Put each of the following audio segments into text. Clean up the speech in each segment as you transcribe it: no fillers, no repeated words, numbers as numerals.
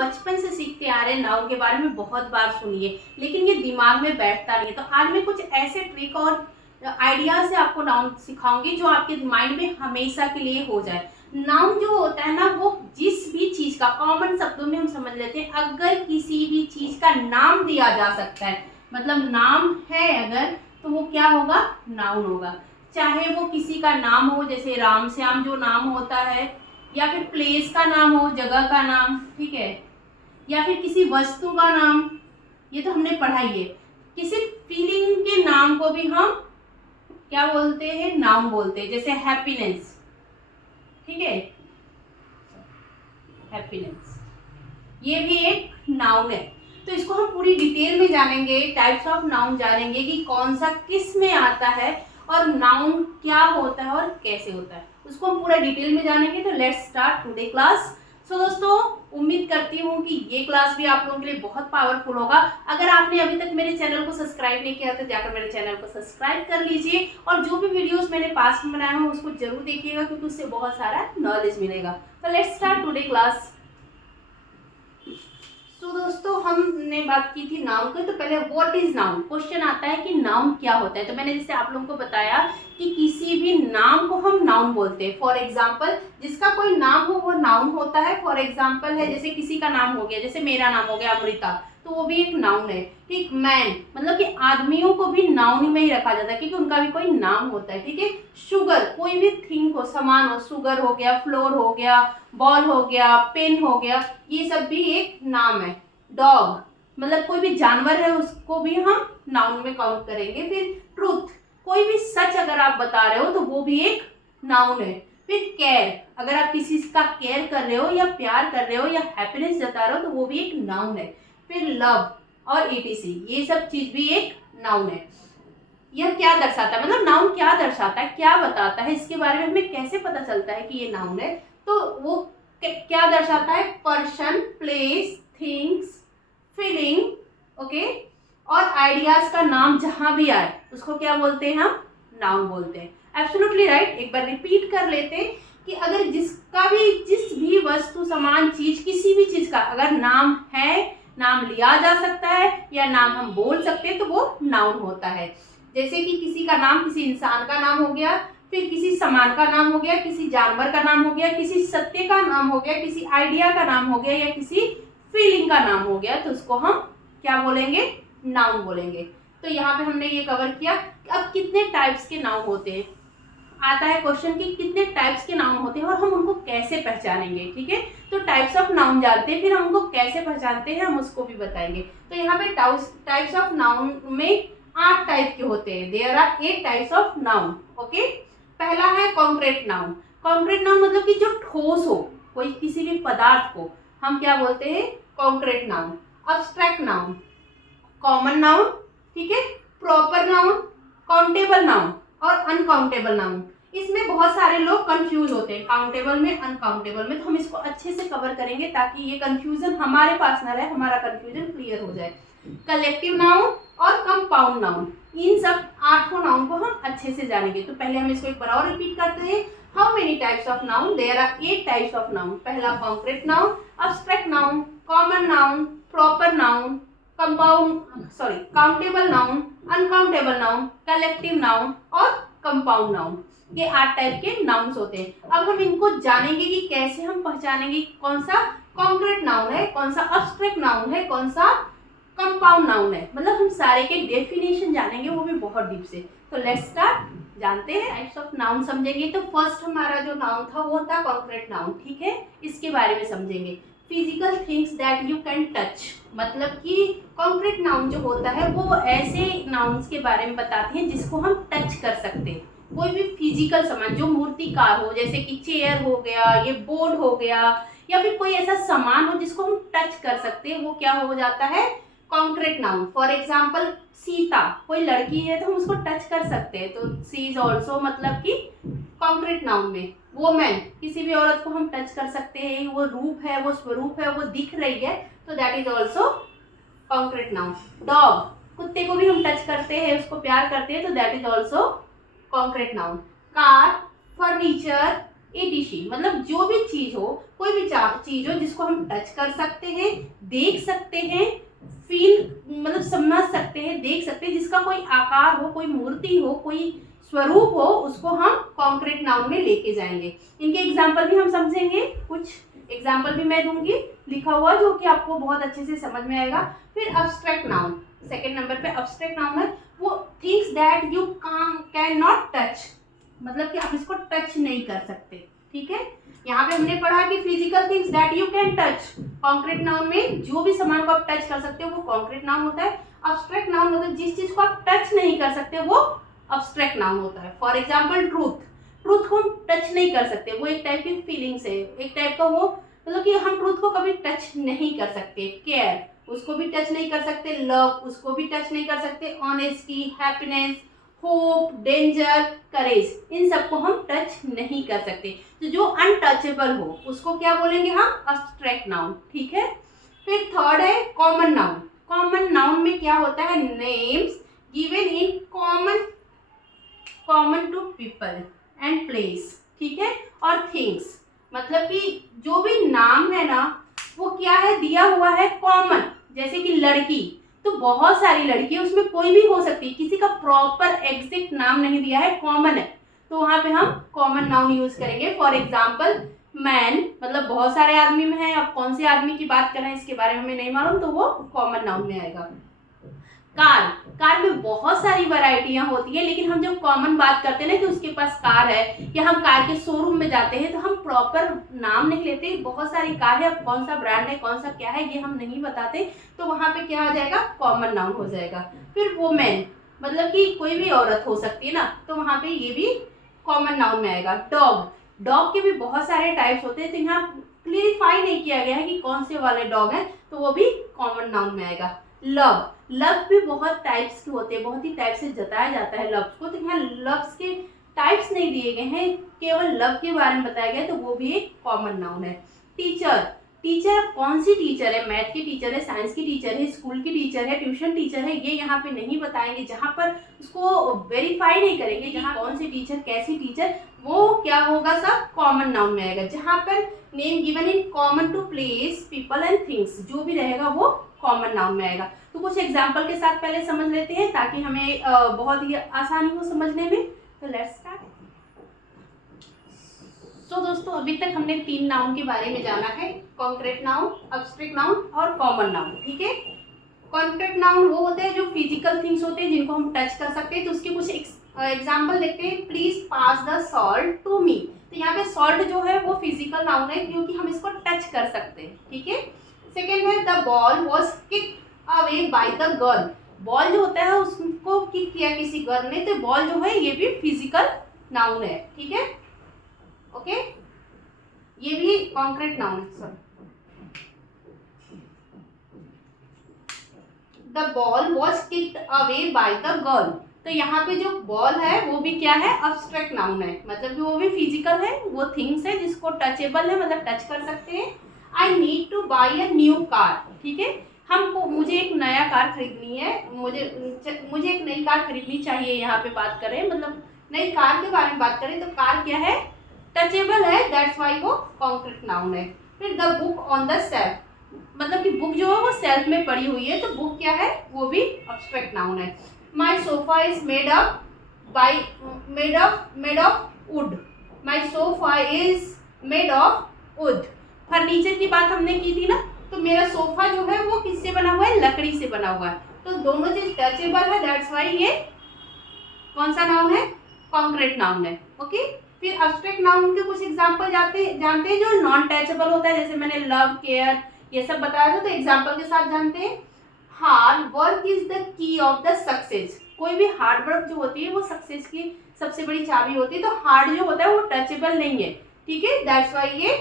बचपन से सीखते आ रहे हैं, नाउन के बारे में बहुत बार सुनिए, लेकिन ये दिमाग में बैठता नहीं है। तो आज मैं कुछ ऐसे ट्रिक और आइडिया से आपको नाउन सिखाऊंगी जो आपके माइंड में हमेशा के लिए हो जाए। नाउन जो होता है ना, वो जिस भी चीज का, कॉमन शब्दों में हम समझ लेते हैं, अगर किसी भी चीज का नाम दिया जा सकता है, मतलब नाम है अगर, तो वो क्या होगा, नाउन होगा। चाहे वो किसी का नाम हो, जैसे राम श्याम जो नाम होता है, या फिर प्लेस का नाम हो, जगह का नाम, ठीक है, या फिर किसी वस्तु का नाम, ये तो हमने पढ़ा ही है। किसी फीलिंग के नाम को भी हम क्या बोलते हैं, नाउन बोलते हैं। जैसे हैप्पीनेस, ठीक है, हैप्पीनेस, ये भी एक नाउन है। तो इसको हम पूरी डिटेल में जानेंगे, टाइप्स ऑफ नाउन जानेंगे कि कौन सा किस में आता है और नाउन क्या होता है और कैसे होता है, उसको हम पूरा डिटेल में जानेंगे। तो लेट्स स्टार्ट टुडे क्लास। सो दोस्तों, उम्मीद करती हूँ कि ये क्लास भी आप लोगों के लिए बहुत पावरफुल होगा। अगर आपने अभी तक मेरे चैनल को सब्सक्राइब नहीं किया तो जाकर मेरे चैनल को सब्सक्राइब कर लीजिए, और जो भी वीडियोस मैंने पास में बनाए हैं उसको जरूर देखिएगा, क्योंकि उससे बहुत सारा नॉलेज मिलेगा। तो लेट्स स्टार्ट टुडे क्लास। तो दोस्तों, हमने बात की थी नाउन की, तो पहले व्हाट इज नाउन, क्वेश्चन आता है कि नाउन क्या होता है। तो मैंने जैसे आप लोगों को बताया कि किसी भी नाम को हम नाउन बोलते हैं। फॉर एग्जांपल, जिसका कोई नाम हो वो नाउन होता है। फॉर एग्जांपल है, जैसे किसी का नाम हो गया, जैसे मेरा नाम हो गया अमृता, तो वो भी एक नाउन है। ठीक, मैन, मतलब कि आदमियों को भी नाउन में ही रखा जाता है, क्योंकि उनका भी कोई नाम होता है। ठीक है, शुगर, कोई भी थिंग हो, सामान हो, शुगर हो गया, फ्लोर हो गया, बॉल हो गया, पेन हो गया, ये सब भी एक नाम है। डॉग, मतलब कोई भी जानवर है, उसको भी हम नाउन में काउंट करेंगे। फिर ट्रूथ, कोई भी सच अगर आप बता रहे हो तो वो भी एक नाउन है। फिर केयर, अगर आप किसी का केयर कर रहे हो या प्यार कर रहे हो या हैप्पीनेस जता रहे हो तो वो भी एक नाउन है। फिर लव और ईटीसी, ये सब चीज भी एक नाउन है। यह क्या दर्शाता है, मतलब नाउन क्या दर्शाता है, क्या बताता है, इसके बारे में हमें कैसे पता चलता है कि ये नाउन है। तो वो क्या दर्शाता है, person, place, things, feeling, okay, और आइडियाज का नाम जहां भी आए उसको क्या बोलते हैं, हम नाउन बोलते हैं। Absolutely right. एक बार रिपीट कर लेते हैं कि अगर जिस भी वस्तु, सामान, चीज, किसी भी चीज का अगर नाम है, नाम लिया जा सकता है या नाम हम बोल सकते हैं, तो वो नाउन होता है। जैसे कि किसी का नाम, किसी इंसान का नाम हो गया, फिर किसी सामान का नाम हो गया, किसी जानवर का नाम हो गया, किसी सत्य का नाम हो गया, किसी आइडिया का नाम हो गया, या किसी फीलिंग का नाम हो गया, तो उसको हम क्या बोलेंगे, नाउन बोलेंगे। तो यहाँ पे हमने ये कवर किया कि अब कितने टाइप्स के नाउन होते हैं। आता है क्वेश्चन कि कितने टाइप्स के नाउन होते हैं और हम उनको कैसे पहचानेंगे। ठीक है, तो टाइप्स ऑफ नाउन जानते हैं, फिर हम उनको कैसे पहचानते हैं हम उसको भी बताएंगे। तो यहाँ पे टाइप्स ऑफ नाउन में 8 टाइप के होते हैं। There are 8 types of noun. Okay, पहला है कॉन्क्रीट नाउन। कॉन्क्रीट नाउन मतलब कि जो ठोस हो, कोई किसी भी पदार्थ को हम क्या बोलते हैं, concrete noun. Abstract noun, common noun, ठीक है, प्रॉपर नाउन, काउंटेबल नाउन और अनकाउंटेबल नाउन। इसमें बहुत सारे लोग कंफ्यूज होते हैं काउंटेबल में, अनकाउंटेबल में, तो हम इसको अच्छे से कवर करेंगे ताकि ये कंफ्यूजन हमारे पास ना रहे, हमारा कंफ्यूजन क्लियर हो जाए। कलेक्टिव नाउन और कंपाउंड नाउन, इन सब 8 नाउन को हम अच्छे से जानेंगे। तो पहले हम इसको एक बार और रिपीट करते हैं। How many types of noun, there are 8 types of noun. पहला concrete noun, abstract noun, common noun, proper noun, countable noun, uncountable noun, collective noun और कंपाउंड नाउन। ये 8 टाइप के नाउन्स होते हैं। अब हम इनको जानेंगे कि कैसे हम पहचानेंगे कौन सा कॉन्क्रीट नाउन है, कौन सा अब्स्ट्रैक्ट नाउन है, कौन सा कंपाउंड नाउन है, मतलब हम सारे के डेफिनेशन जानेंगे, वो भी बहुत डीप से। तो लेट्स स्टार्ट, जानते हैं टाइप्स ऑफ नाउन समझेंगे। तो फर्स्ट हमारा जो नाउन था वो था कॉन्क्रीट नाउन। ठीक है, इसके बारे में समझेंगे। Physical things that you can touch, मतलब कि कॉन्क्रीट नाउन जो होता है वो ऐसे नाउन्स के बारे में बताते हैं जिसको हम टच कर सकते हैं। कोई भी फिजिकल सामान जो मूर्तिकार हो, जैसे कि चेयर हो गया, ये बोर्ड हो गया, या फिर कोई ऐसा सामान हो जिसको हम टच कर सकते हैं, वो क्या हो जाता है, concrete noun. For example Sita, कोई लड़की है तो हम उसको टच कर सकते हैं, तो सी इज ऑल्सो मतलब कि कॉन्क्रीट नाउन में। वोमेन, किसी भी औरत को हम टच कर सकते हैं, वो रूप है, वो स्वरूप है, वो दिख रही है, तो that is also concrete noun. Dog, कुत्ते को भी हम टच करते हैं, उसको प्यार करते हैं, तो that is also concrete noun. Car, furniture, ETC मतलब जो भी चीज हो, कोई भी चीज हो जिसको हम टच कर सकते हैं, देख सकते हैं, फील मतलब समझ सकते हैं, देख सकते हैं, जिसका कोई आकार हो, कोई मूर्ति हो, कोई स्वरूप हो, उसको हम कॉन्क्रीट नाउन में लेके जाएंगे। इनके एग्जाम्पल भी हम समझेंगे, कुछ एग्जाम्पल भी मैं दूंगी लिखा हुआ जो कि आपको बहुत अच्छे से समझ में आएगा। फिर अब्स्ट्रैक्ट नाउन, सेकंड नंबर पे अब्स्ट्रैक्ट नाउन है वो things that you can not touch, मतलब कि आप इसको टच नहीं कर सकते। ठीक है, यहाँ पे हमने पढ़ा कि physical things that you can touch, concrete noun में जो भी सामान को आप टच कर सकते हो वो कॉन्क्रीट नाउन होता है। अब्स्ट्रैक्ट नाउन मतलब जिस चीज को आप टच नहीं कर सकते वो अब्स्ट्रैक्ट नाउन होता है। फॉर एग्जाम्पल ट्रूथ, ट्रूथ को हम टच नहीं कर सकते, वो एक टाइप की फीलिंग्स है, एक टाइप का वो मतलब कि हम ट्रूथ को कभी टच नहीं कर सकते। केयर, उसको भी टच नहीं कर सकते। लव, उसको भी टच नहीं कर सकते। ऑनेस्टी, हैप्पीनेस, होप, डेंजर, करेज, इन सबको हम टच नहीं कर सकते। तो जो अनटचेबल हो उसको क्या बोलेंगे हम? Abstract noun. ठीक है, फिर थर्ड है कॉमन नाउन। कॉमन नाउन में क्या होता है? Names given in common to people and place. ठीक है, और थिंग्स, मतलब कि जो भी नाम है ना वो क्या है? दिया हुआ है कॉमन। जैसे कि लड़की, तो बहुत सारी लड़की है, उसमें कोई भी हो सकती है, किसी का प्रॉपर एग्जैक्ट नाम नहीं दिया है, कॉमन है, तो वहां पे हम कॉमन नाउन यूज करेंगे। फॉर एग्जाम्पल मैन, मतलब बहुत सारे आदमी में है, अब कौन से आदमी की बात कर रहे हैं इसके बारे में हमें नहीं मालूम, तो वो कॉमन नाउन में आएगा। कार, कार में बहुत सारी वैरायटियां होती है, लेकिन हम जब कॉमन बात करते हैं ना कि उसके पास कार है, या हम कार के शोरूम में जाते हैं तो हम प्रॉपर नाम नहीं लेते, बहुत सारी कार है, अब कौन सा ब्रांड है, कौन सा क्या है ये हम नहीं बताते, तो वहां पे क्या आ जाएगा? कॉमन नाउन हो जाएगा। फिर वुमेन, मतलब कि कोई भी औरत हो सकती है ना, तो वहां पे ये भी कॉमन नाउन में आएगा। डॉग, डॉग के भी बहुत सारे टाइप्स होते हैं, तो यहाँ क्लियरिफाई नहीं किया गया है कि कौन से वाले डॉग हैं, तो वो भी कॉमन नाउन में आएगा। लव, लव भी बहुत टाइप्स के होते हैं, बहुत ही टाइप से जताया जाता है लव्स को, तो यहाँ लव्स के टाइप्स नहीं दिए गए हैं, केवल लव के बारे में बताया गया है, तो वो भी एक कॉमन नाउन है। टीचर, टीचर कौन सी टीचर है? मैथ की टीचर है, साइंस की टीचर है, स्कूल की टीचर है, ट्यूशन टीचर है, ये यहाँ पे नहीं बताएंगे, जहाँ पर उसको वेरीफाई नहीं करेंगे, जहाँ कौन सी टीचर, कैसी टीचर, वो क्या होगा? सब कॉमन नाउन में आएगा। जहाँ पर name given in common to place, people and things, जो भी रहेगा वो कॉमन नाउन में आएगा। तो कुछ एग्जाम्पल के साथ पहले समझ लेते हैं ताकि हमें बहुत ही आसानी हो समझने में। तो लेट्स स्टार्ट। तो दोस्तों अभी तक हमने 3 नाउन के बारे में जाना है, कॉन्क्रीट नाउन, अब्स्ट्रैक्ट नाउन और कॉमन नाउन। ठीक है, कॉन्क्रीट नाउन वो होते हैं जो फिजिकल थिंग्स होते हैं जिनको हम टच कर सकते हैं, तो उसके कुछ एग्जाम्पल देखते हैं। Please pass the salt to me, तो यहाँ पे सॉल्ट जो है वो फिजिकल नाउन है क्योंकि हम इसको टच कर सकते हैं। ठीक है, सेकेंड है the ball was kick away by the girl, ball जो होता है उसको किक किया किसी गर्ल ने, तो बॉल जो है ये भी फिजिकल नाउन है। ठीक है, ओके, ये भी कॉन्क्रीट नाउन है। The ball was kicked away by the girl, तो यहाँ पे जो बॉल है वो भी क्या है? अब्स्ट्रैक्ट नाउन है, मतलब वो भी फिजिकल है, वो थिंग्स है जिसको टचेबल है, मतलब टच कर सकते हैं। I need two by a new car, ठीक है, हमको मुझे एक नया कार खरीदनी है, मुझे एक नई कार खरीदनी चाहिए, यहाँ पे बात करें मतलब नई कार के बारे में बात करें, तो कार क्या है? टचेबल है, दैट्स वाई वो कॉन्क्रीट नाउन है। फिर the book on the shelf, मतलब कि बुक जो है वो शेल्फ में पड़ी हुई है, तो बुक क्या है? वो भी अब्स्ट्रैक्ट नाउन है। My sofa is made of wood, my sofa is made of wood, furniture की बात हमने की थी ना, तो मेरा सोफा जो है वो किससे बना हुआ है? लकड़ी से बना हुआ है, तो दोनों चीज टचेबल है, दैट्स वाई ये कौन सा नाउन है? कॉन्क्रीट नाउन है। ओके, फिर अब्स्ट्रैक्ट नाउन के कुछ एग्जांपल जानते हैं जो नॉन टचेबल होता है, जैसे मैंने लव, केयर ये सब बताया था, तो एग्जांपल के साथ जानते हैं। Hard work is the key of the success, कोई भी हार्ड वर्क जो होती है वो सक्सेस की सबसे बड़ी चाबी होती है, तो हार्ड जो होता है वो टचेबल नहीं है। ठीक है, दैट्स वाई ये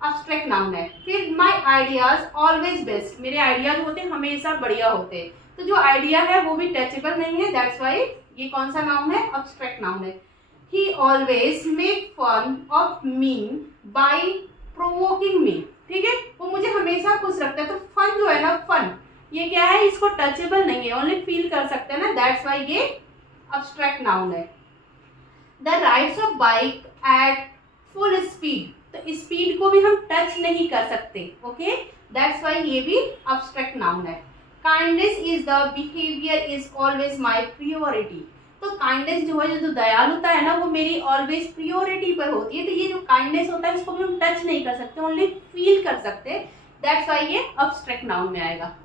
अब्स्ट्रैक्ट नाउन है। फिर माई आइडियाज ऑलवेज बेस्ट, मेरे आइडियाज होते हैं हमेशा बढ़िया होते हैं, तो जो आइडिया है वो भी टचेबल नहीं है, दैट्स वाई ये कौन सा नाउन है? अब्स्ट्रैक्ट नाउन है। He always make fun of me by provoking me, ठीक है, वो मुझे हमेशा खुश रखता है, तो फन जो है ना, फन ये क्या है? इसको टचेबल नहीं है, ओनली फील कर सकते हैं ना, दैट्स वाई ये अब्स्ट्रैक्ट नाउन है। The rides of bike at full speed, तो स्पीड को भी हम टच नहीं कर सकते, ओके, दैट्स वाई ये भी अब्स्ट्रैक्ट नाउन है। Kindness is the behaviour is always my priority, तो काइंडनेस जो है, जो दयालुता है ना, वो मेरी ऑलवेज प्रियोरिटी पर होती है। तो ये जो काइंडनेस होता है इसको भी हम टच नहीं कर सकते, ओनली फील कर सकते, दैट्स वाई ये अब्स्ट्रैक्ट नाउन में आएगा।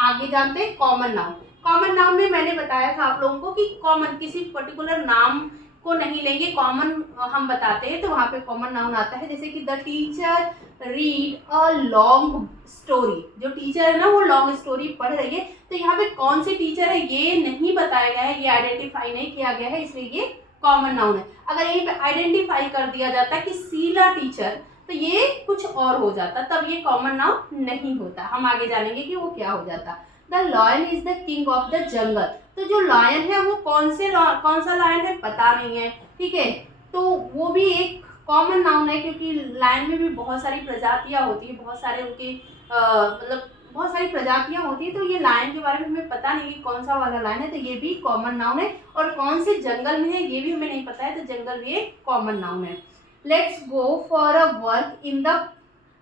आगे जानते हैं कॉमन नाउन। कॉमन नाउन में मैंने बताया था आप लोगों को कि कॉमन किसी पर्टिकुलर नाम को नहीं लेंगे, कॉमन हम बताते हैं तो वहाँ पे कॉमन नाउन आता है। जैसे कि the teacher read a long story, जो टीचर है ना वो लॉन्ग स्टोरी पढ़ रही है, तो यहाँ पे कौन सी टीचर है ये नहीं बताया गया है, ये आइडेंटिफाई नहीं किया गया है, इसलिए ये कॉमन नाउन है। अगर यहीं पे आइडेंटिफाई कर दिया जाता है कि शीला टीचर, तो ये कुछ और हो जाता, तब ये कॉमन नाउन नहीं होता। हम आगे जानेंगे कि वो क्या हो जाता। The lion is the king of the jungle, तो जो लायन है वो कौन सा लायन है पता नहीं है, ठीक है, तो वो भी एक कॉमन नाउन है, क्योंकि लायन में भी बहुत सारी प्रजातियां होती है, बहुत सारे उनके मतलब बहुत सारी प्रजातियां होती है, तो ये लायन के बारे में हमें पता नहीं कि कौन सा वाला लायन है, तो ये भी कॉमन नाउन है। और कौन से जंगल में है ये भी हमें नहीं पता है, तो जंगल भी एक कॉमन नाउन है। Let's go for a work in the,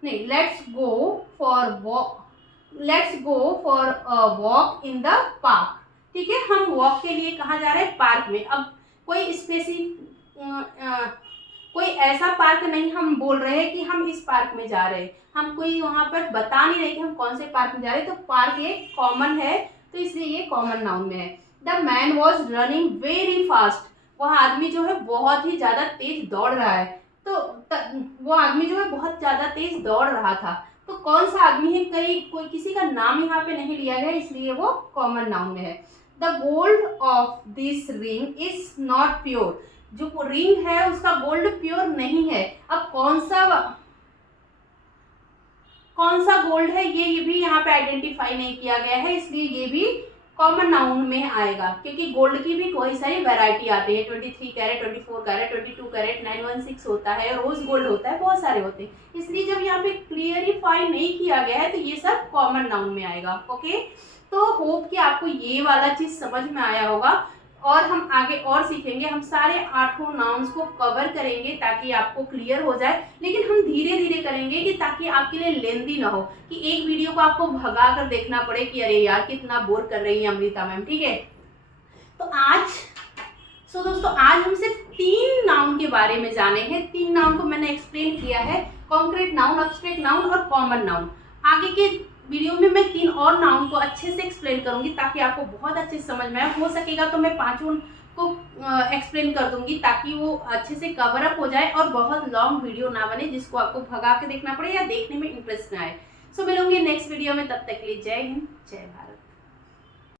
नहीं, let's go for a walk in the park, ठीक है, हम वॉक के लिए कहाँ जा रहे हैं, पार्क में। अब कोई कोई ऐसा पार्क नहीं हम बोल रहे हैं कि हम इस पार्क में जा रहे हैं, हम कोई वहाँ पर बता नहीं रहे कि हम कौन से पार्क में जा रहे हैं, तो पार्क एक कॉमन है, तो इसलिए ये कॉमन नाउन में है। The man was running very fast, वह आदमी जो है बहुत ही ज़्यादा तेज दौड़ रहा है, तो वो आदमी जो है बहुत ज़्यादा तेज दौड़ रहा था, तो कौन सा आदमी है, कोई किसी का नाम यहाँ पे नहीं लिया गया, इसलिए वो कॉमन नाउन में है। The gold of this ring is not pure, जो रिंग है उसका गोल्ड प्योर नहीं है। अब कौन सा गोल्ड है ये भी यहाँ पे आइडेंटिफाई नहीं किया गया है, इसलिए ये भी कॉमन नाउन में आएगा, क्योंकि गोल्ड की भी कोई सारी वैरायटी आती है, 23 कैरेट, 24 कैरेट, 22 कैरेट, 916 होता है, रोज गोल्ड होता है, बहुत सारे होते हैं, इसलिए जब यहाँ पे क्लियरिफाई नहीं किया गया है तो ये सब कॉमन नाउन में आएगा, ओके। तो होप कि आपको ये वाला चीज समझ में आया होगा, और हम आगे और सीखेंगे, हम सारे 8 नाउन्स को कवर करेंगे ताकि आपको क्लियर हो जाए, लेकिन हम धीरे धीरे करेंगे कि ताकि आपके लिए लेंदी ना हो, कि एक वीडियो को आपको भगा कर देखना पड़े कि अरे यार कितना बोर कर रही है अमृता मैम, ठीक है। तो दोस्तों आज हम सिर्फ 3 नाउन के बारे में जाने हैं, 3 नाउन को मैंने एक्सप्लेन किया है, कॉन्क्रीट नाउन, अब्स्ट्रैक्ट नाउन और कॉमन नाउन। आगे के वीडियो में मैं 3 और नाउन को अच्छे से एक्सप्लेन करूंगी ताकि आपको बहुत अच्छे से समझ में आए, हो सकेगा तो मैं 5 को एक्सप्लेन कर दूंगी ताकि वो अच्छे से कवर अप हो जाए और बहुत लॉन्ग वीडियो ना बने जिसको आपको भगा के देखना पड़े या देखने में इंटरेस्ट ना आए। सो मिलूंगी नेक्स्ट वीडियो में, तब तक के लिए जय हिंद, जय भारत।